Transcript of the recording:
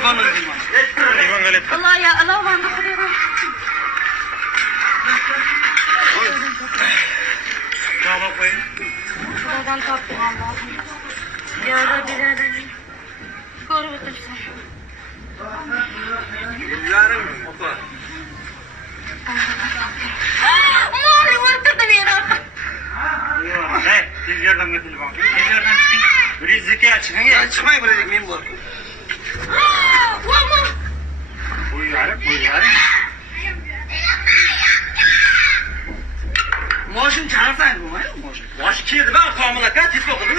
Telefonu ödeyim. İman galet. Allah ya Allah var mı kadar? Tamam koyun. Buradan taptım Allah'ım. Yara bilerim. Koru otursun. Yarım oku. Mali vurdu da bir ara. Yok. Ne? Tez yerden getir bak. Tez yerden çıkın. Bir zeki çıkın ya. Ya çıkmayı bırakacak mıyım bu? Vama. Buyurun. Buyurun. Moşun çağırsaydın bu mu? Moşun. Başı kirdi ben kamına kadar tez okudum.